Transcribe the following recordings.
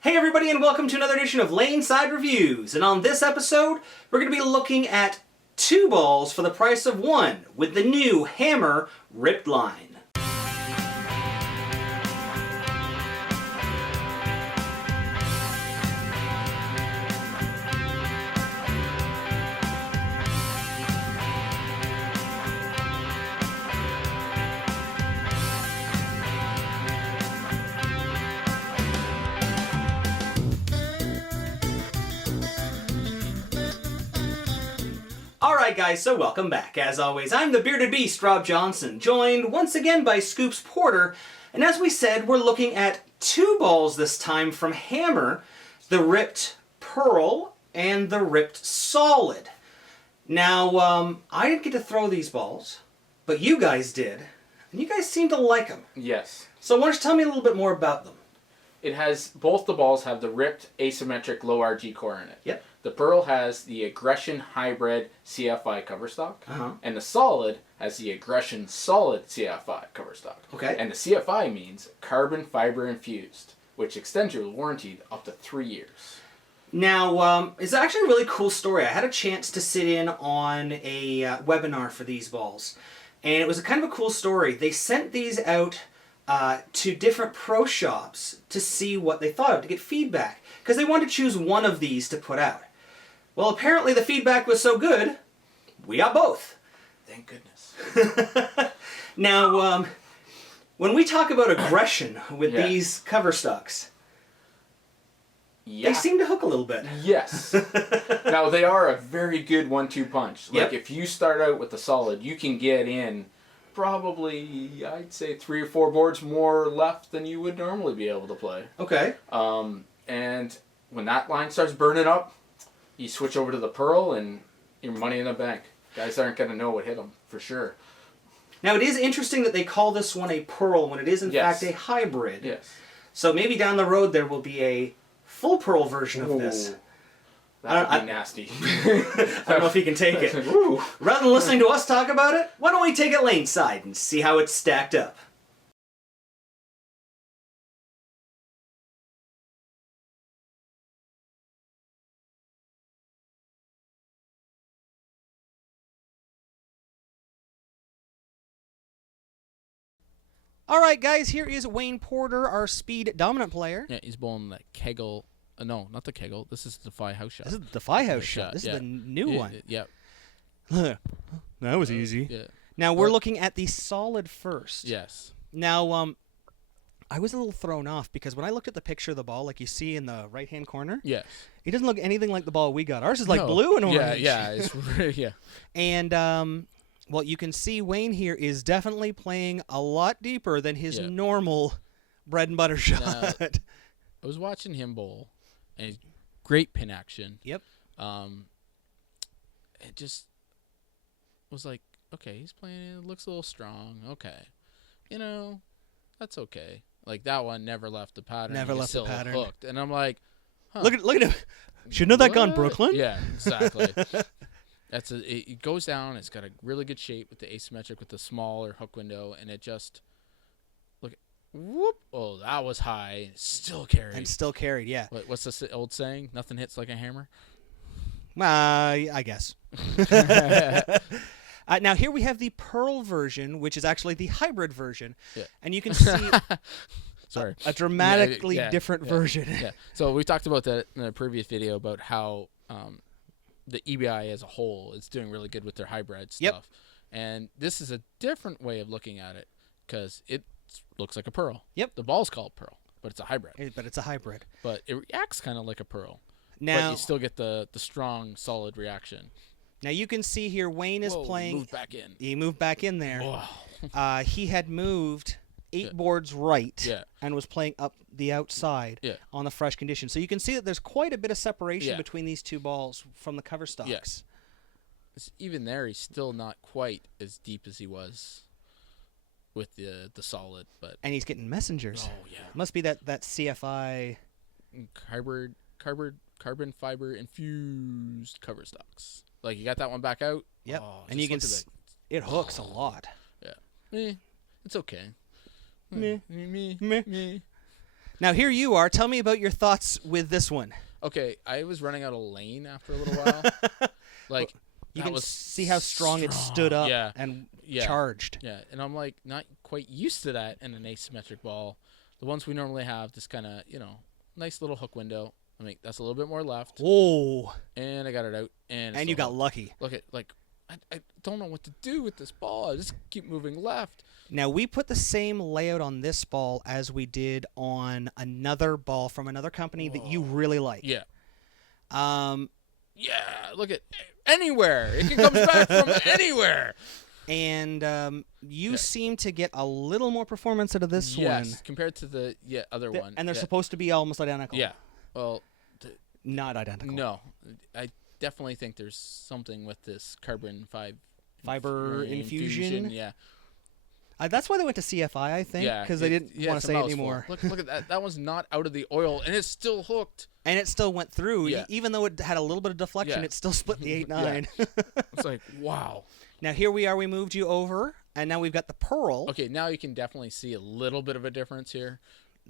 Hey everybody, and welcome to another edition of Laneside Reviews. And on this episode, we're going to be looking at two balls for the price of one with the new Hammer RipD line. Alright guys, so welcome back. As always, I'm the Bearded Beast, Rob Johnson, joined once again by Scoops Porter, and as we said, we're looking at two balls this time from Hammer, the RipD Pearl and the RipD Solid. Now, I didn't get to throw these balls, but you guys did, and you guys seem to like them. Yes. So why don't you tell me a little bit more about them? It has, both the balls have the RipD asymmetric low RG core in it. Yep. The Pearl has the Aggression Hybrid CFI cover stock, and the Solid has the Aggression Solid CFI cover stock. Okay. And the CFI means carbon fiber infused, which extends your warranty up to 3 years. Now, it's actually a really cool story. I had a chance to sit in on a webinar for these balls, and it was a kind of a cool story. They sent these out to different pro shops to see what they thought of, to get feedback, because they wanted to choose one of these to put out. Well, apparently the feedback was so good, we got both. Thank goodness. Now, when we talk about aggression with these cover stocks, they seem to hook a little bit. Yes. Now, they are a very good 1-2 punch. Like, Yep. if you start out with the Solid, you can get in probably, I'd say, 3 or 4 boards more left than you would normally be able to play. Okay. And when that line starts burning up, you switch over to the Pearl and your money in the bank. Guys aren't going to know what hit them, for sure. Now, it is interesting that they call this one a Pearl when it is, in fact, a hybrid. Yes. So maybe down the road there will be a full Pearl version of this. That would be nasty. I don't know if you can take it. Rather than listening to us talk about it, why don't we take it laneside and see how it's stacked up? Alright guys, here is Wayne Porter, our speed dominant player. Yeah, he's bowling the KEGEL. No, not the KEGEL. This is the Defy House Shot. This is the Defy House Shot. This is the new one. Yeah. That was easy. Yeah. Now we're looking at the Solid first. Yes. Now, I was a little thrown off because when I looked at the picture of the ball, like you see in the right-hand corner, Yes. it doesn't look anything like the ball we got. Ours is like blue and orange. Yeah, it's yeah. And well, you can see Wayne here is definitely playing a lot deeper than his normal bread and butter shot. Now, I was watching him bowl, and he's great pin action. Yep. It just was like, okay, he's playing. It looks a little strong. Okay, that's okay. Like that one never left the pattern. Never left the pattern. Hooked, and I'm like, huh, look at him. Shouldn't have that gone Brooklyn? Yeah, exactly. It goes down. It's got a really good shape with the asymmetric, with the smaller hook window, and it just whoop. Oh, that was high. Still carried. And still carried. Yeah. What's this old saying? Nothing hits like a hammer. I guess. Now here we have the Pearl version, which is actually the hybrid version, and you can see Sorry, a dramatically different version. Yeah. So we talked about that in a previous video about how the EBI as a whole is doing really good with their hybrid stuff, and this is a different way of looking at it because it looks like a Pearl. Yep. The ball's called Pearl, but it's a hybrid. But it's a hybrid. But it reacts kind of like a Pearl. Now but you still get the strong, solid reaction. Now you can see here Wayne is playing. Moved back in. He moved back in there. Wow. He had moved 8 boards right and was playing up the outside on the fresh condition. So you can see that there's quite a bit of separation between these two balls from the cover stocks. Yes. Even there, he's still not quite as deep as he was with the Solid, and he's getting messengers. Oh yeah. Must be that CFI carbon fiber infused cover stocks. Like you got that one back out. Yep. And you can it hooks a lot. Yeah. It's okay. Me. Now here you are. Tell me about your thoughts with this one. Okay, I was running out of lane after a little while. Like you that can was see how strong it stood up and charged. Yeah, and I'm like not quite used to that in an asymmetric ball. The ones we normally have, this kind of, nice little hook window. I mean, that's a little bit more left. Whoa. And I got it out. And you got lucky. Look at, I don't know what to do with this ball. I just keep moving left. Now, we put the same layout on this ball as we did on another ball from another company that you really like. Yeah. Yeah, look at anywhere. It comes back from anywhere. And you seem to get a little more performance out of this one. Yes, compared to the other one. And they're supposed to be almost identical. Yeah. Well, not identical. No. I definitely think there's something with this carbon fiber infusion. Yeah. That's why they went to CFI, I think, because they didn't want to say it anymore. Look at that. That one's not out of the oil, and it's still hooked. And it still went through. Yeah. Even though it had a little bit of deflection, it still split the 8-9. It's like, wow. Now, here we are. We moved you over, and now we've got the pearl. Okay, now you can definitely see a little bit of a difference here.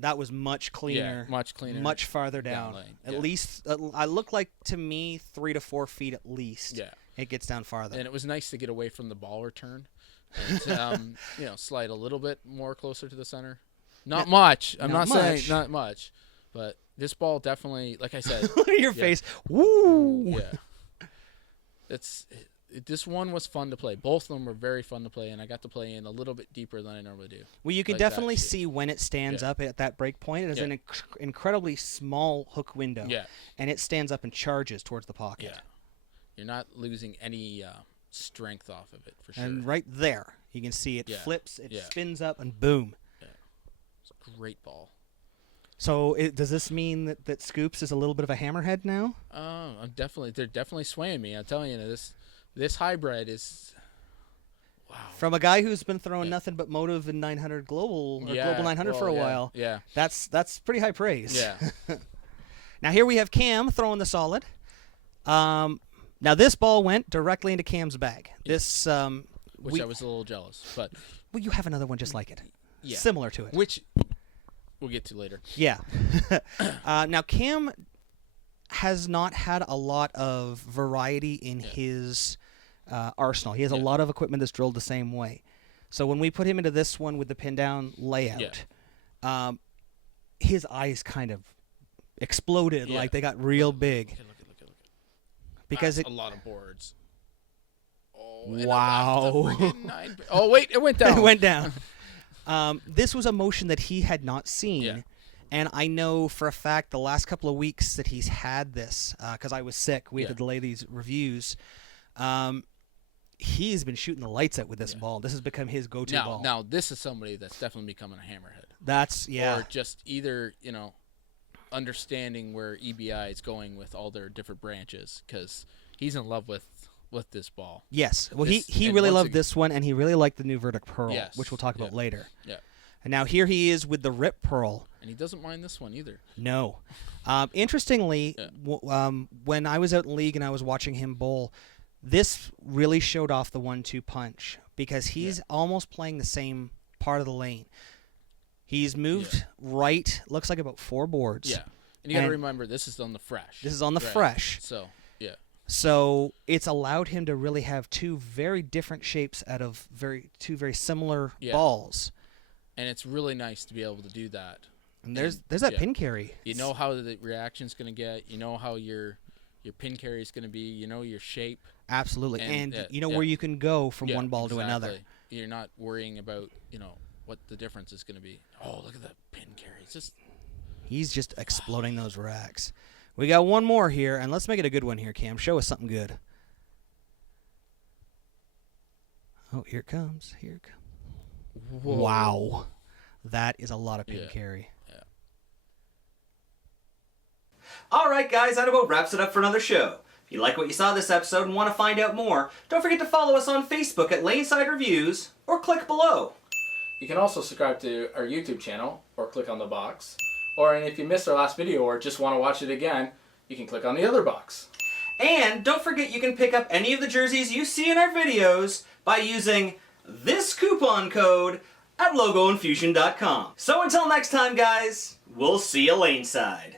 That was much cleaner. Yeah, much cleaner. Much farther down. At least, I look like, to me, 3 to 4 feet at least. Yeah. It gets down farther. And it was nice to get away from the ball return. And, slide a little bit more closer to the center. Not much. I'm not saying not much. But this ball definitely, like I said. Look at your face. Woo! Yeah. This one was fun to play. Both of them were very fun to play, and I got to play in a little bit deeper than I normally do. Well, you can definitely see when it stands up at that break point. It is an incredibly small hook window. Yeah. And it stands up and charges towards the pocket. Yeah. You're not losing any strength off of it, for sure. And right there, you can see it flips, it spins up, and boom. Yeah. It's a great ball. So does this mean that Scoops is a little bit of a hammerhead now? Oh, they're definitely swaying me. I'm telling you, this hybrid is, wow. From a guy who's been throwing nothing but Motive and 900 Global or Global 900 for a while. Yeah. That's pretty high praise. Yeah. Now here we have Cam throwing the solid. Now this ball went directly into Cam's bag. This which I was a little jealous, but well, you have another one just like it. Yeah. Similar to it. Which we'll get to later. Yeah. Now Cam has not had a lot of variety in his arsenal. He has a lot of equipment that's drilled the same way. So when we put him into this one with the pin down layout, his eyes kind of exploded, like they got real big. Look. Because that's a lot of boards. Oh, wow. Oh, wait, it went down. It went down. This was a motion that he had not seen. Yeah. And I know for a fact the last couple of weeks that he's had this, because I was sick, we had to delay these reviews. He's been shooting the lights out with this ball. This has become his go-to ball. Now, this is somebody that's definitely becoming a hammerhead. That's, Or just either, understanding where EBI is going with all their different branches, because he's in love with this ball. Yes. Well, he really loved this one, and he really liked the new Verdict Pearl, which we'll talk about later. Yeah. And now here he is with the Rip Pearl. And he doesn't mind this one either. No. Interestingly, when I was out in league and I was watching him bowl, this really showed off the 1-2 punch, because he's almost playing the same part of the lane. He's moved right, looks like about 4 boards. Yeah. And you got to remember, this is on the fresh. This is on the fresh. So, yeah. So it's allowed him to really have 2 very different shapes out of two very similar balls. And it's really nice to be able to do that. And there's that pin carry. You know how the reaction's going to get. You know how your pin carry is going to be. You know your shape. Absolutely. And you know where you can go from one ball to another. You're not worrying about, what the difference is going to be. Oh, look at that pin carry. He's just exploding those racks. We got one more here, and let's make it a good one here, Cam. Show us something good. Oh, here it comes. Whoa. Wow. That is a lot of pin carry. Yeah. All right, guys, that about wraps it up for another show. If you like what you saw this episode and want to find out more, don't forget to follow us on Facebook at Laneside Reviews, or click below. You can also subscribe to our YouTube channel, or click on the box. Or if you missed our last video or just want to watch it again, you can click on the other box. And don't forget you can pick up any of the jerseys you see in our videos by using this coupon code at logoinfusion.com. So until next time, guys, We'll see you laneside.